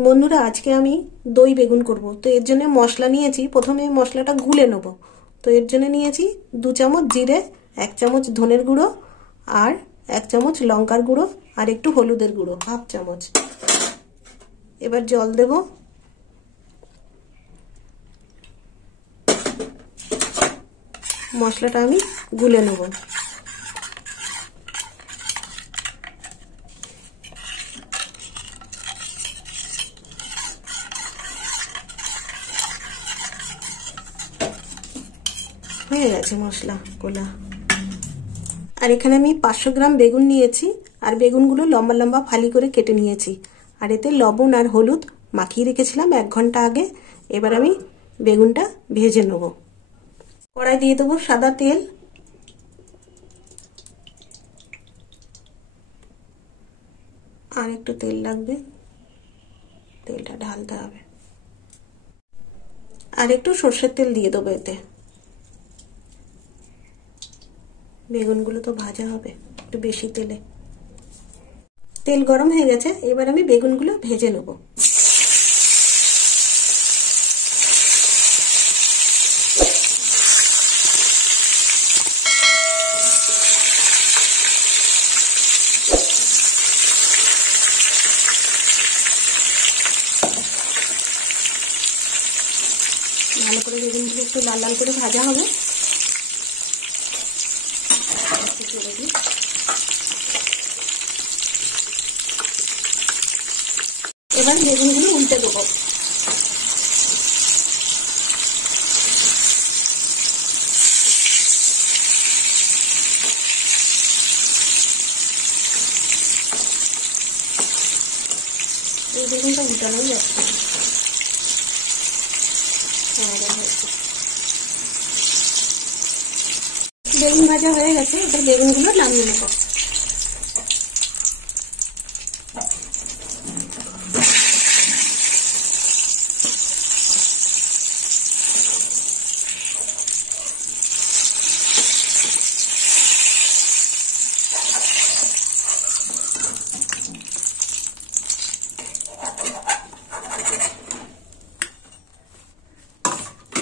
বন্ধুরা, আজকে আমি দই বেগুন করব। তো এর জন্য মশলা নিয়েছি। প্রথমে মশলাটা গুলে নেব। তো এর জন্য নিয়েছি 2 চামচ জিরে, 1 চামচ ধনের গুঁড়ো, আর 1 চামচ লঙ্কার গুঁড়ো, আর একটু হলুদের গুঁড়ো, হাফ চামচ। এবার জল দেব। মশলাটা আমি গুলে নেব। হয়ে গেছে মশলা গোলা। আর এখানে আমি 500 গ্রাম বেগুন নিয়েছি, আর বেগুনগুলো লম্বা লম্বা ফালি করে কেটে নিয়েছি। আর এতে লবণ আর হলুদ মাখিয়ে রেখেছিলাম 1 ঘন্টা আগে। এবার আমি বেগুনটা ভেজে নেব। কড়াই দিয়ে দেবো সাদা তেল। আর একটু তেল লাগবে, তেলটা ঢালতে হবে। আর একটু সর্ষের তেল দিয়ে দেবো এতে। বেগুনগুলো তো ভাজা হবে একটু বেশি তেলে। তেল গরম হয়ে গেছে, এবার আমি বেগুনগুলো ভেজে নেব। ভালো করে বেগুনগুলো একটু লাল লাল করে ভাজা হবে। এবার বেগুনগুলো উল্টে দেবো। এই বেগুনটা উল্টানোই যাচ্ছে। বেগুন ভাজা হয়ে গেছে, এবার বেগুনগুলো নামিয়ে নেব।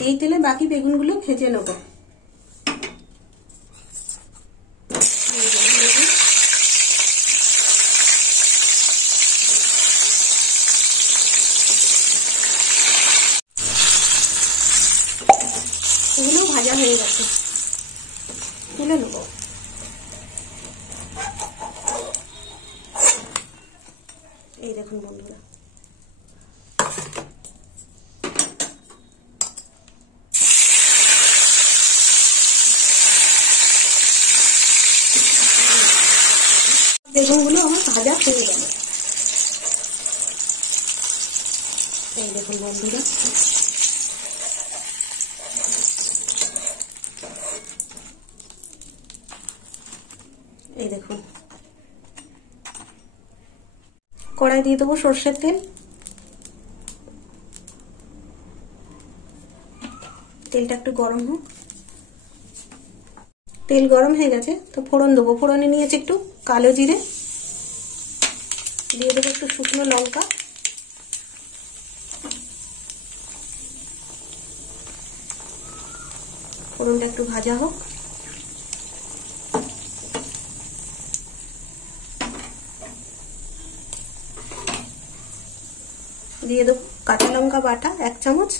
এই তেলে বাকি বেগুনগুলো ভেজে নেব। এগুলো ভাজা হয়ে গেছে, তুলে নেব। এই দেখুন বন্ধুরা, বেগুনগুলো আমার ভাজা হয়ে গেল। এই দেখুন বন্ধুরা, এই দেখুন। কড়াই দিয়ে দেবো সর্ষের তেল। তেলটা একটু গরম হোক। তেল গরম হয়ে গেছে, তো ফোড়ন দেবো। ফোড়নে নিয়েছি একটু কালো জিরে, দিয়ে দেবো একটু শুকনো লঙ্কা, ফোড়নটা একটু ভাজা হোক। দিয়ে দেবো কাঁচা লঙ্কা বাটা 1 চামচ,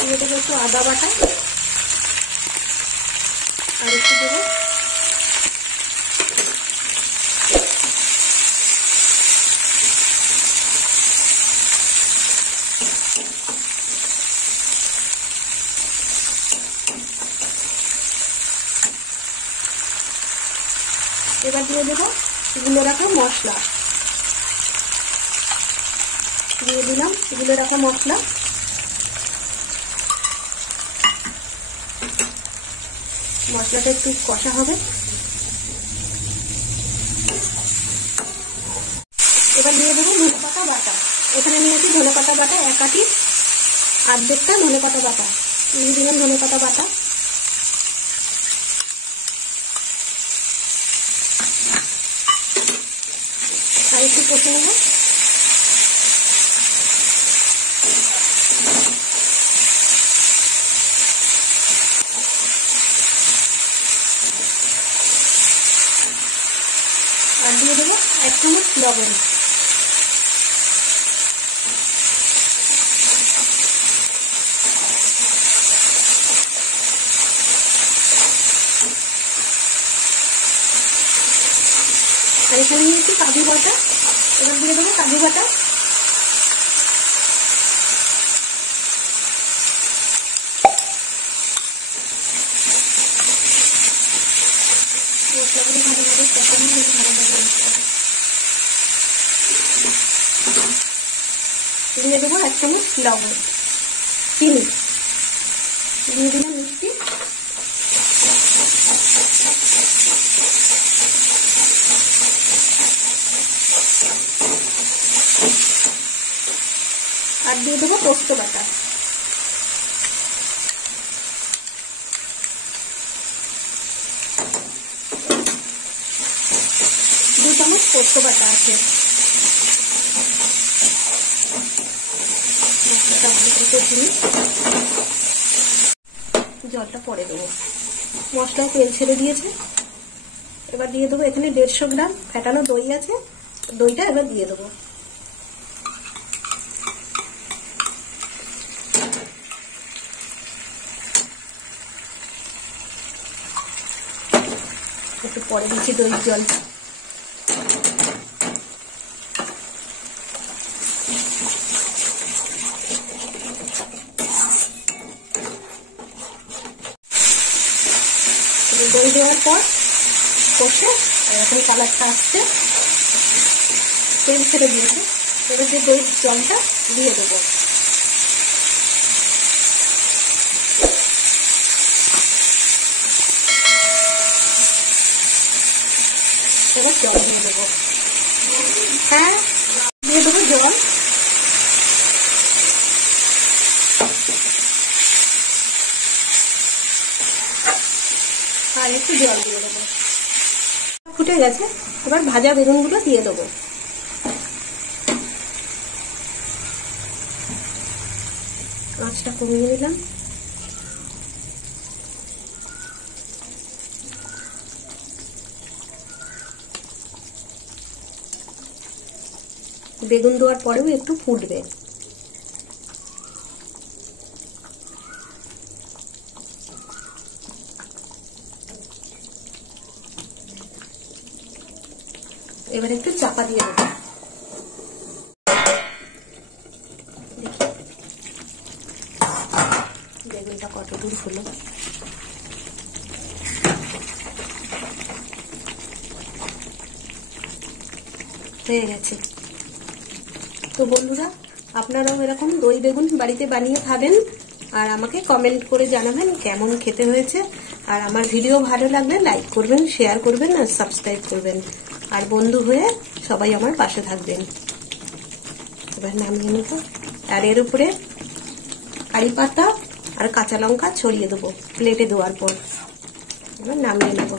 দিয়ে দেবো একটু আদা বাটা, আর একটু দেবো এবার দিয়ে দেবো গুলে রাখা মশলা। দিয়ে দিলাম গুলে রাখা মশলা। মশলাটা একটু কষা হবে। এবার দিয়ে দেবো ধনে পাতা বাটা। এখানে নিয়েছি ধনেপাতা বাটা, 1 আটি, অর্ধেকটা ধনেপাতা বাটা দিয়ে দিলাম। ধনেপাতা বাটা আর একটু কষে নেব। আর দিয়ে দেবো 1 চামচ লবণ। আর এখানে নিয়েছি কাজু বাটা, এবার দিয়ে দেবো কাজু বাটা। মশলাগুলো ভালোভাবে কষানো হয়ে দিয়ে দেবো 1 চামচ লবণ, চিনি দিয়ে দিলাম, মিষ্টি আর দিয়ে দেবো পোস্ত বাটা। 2 চামচ পোস্ত বাটা আছে। জলটা পরে দেবো। মশলা তেল ছেড়ে দিয়েছে। এবার দিয়ে দেবো এখানে 150 গ্রাম ফেটানো দই আছে, দইটা এবার দিয়ে দেবো। একটু পরে দিচ্ছি দইয়ের জল। দই দেওয়ার পর কষে এখন কালারটা আসছে, তেল ছেড়ে দিয়েছে। এবার যে দইয়ের জলটা দিয়ে দেবো। এবার জল দিয়ে দেবো। হ্যাঁ, দিয়ে দেবো জল। আর একটু জল দিয়ে দেবো। ফুটে গেছে, এবার ভাজা বেগুনগুলো দিয়ে দেবো। আঁচটা কমিয়ে দিলাম। বেগুন দেওয়ার পরেও একটু ফুটবে। এবার একটু চাপা দিয়ে দেবো। বেগুনটা কত দূর হলো। হয়ে গেছে। তো বন্ধুরা, আপনারাও এরকম দই বেগুন বাড়িতে বানিয়ে খাবেন আর আমাকে কমেন্ট করে জানাবেন কেমন খেতে হয়েছে। আর আমার ভিডিও ভালো লাগলে লাইক করবেন, শেয়ার করবেন আর সাবস্ক্রাইব করবেন। আর বন্ধু হয়ে সবাই আমার পাশে থাকবেন। এবার নামিয়ে নেব। আর এর উপরে কারি পাতা আর কাঁচা লঙ্কা ছড়িয়ে দেবো প্লেটে দেওয়ার পর। এবার নামিয়ে নেব।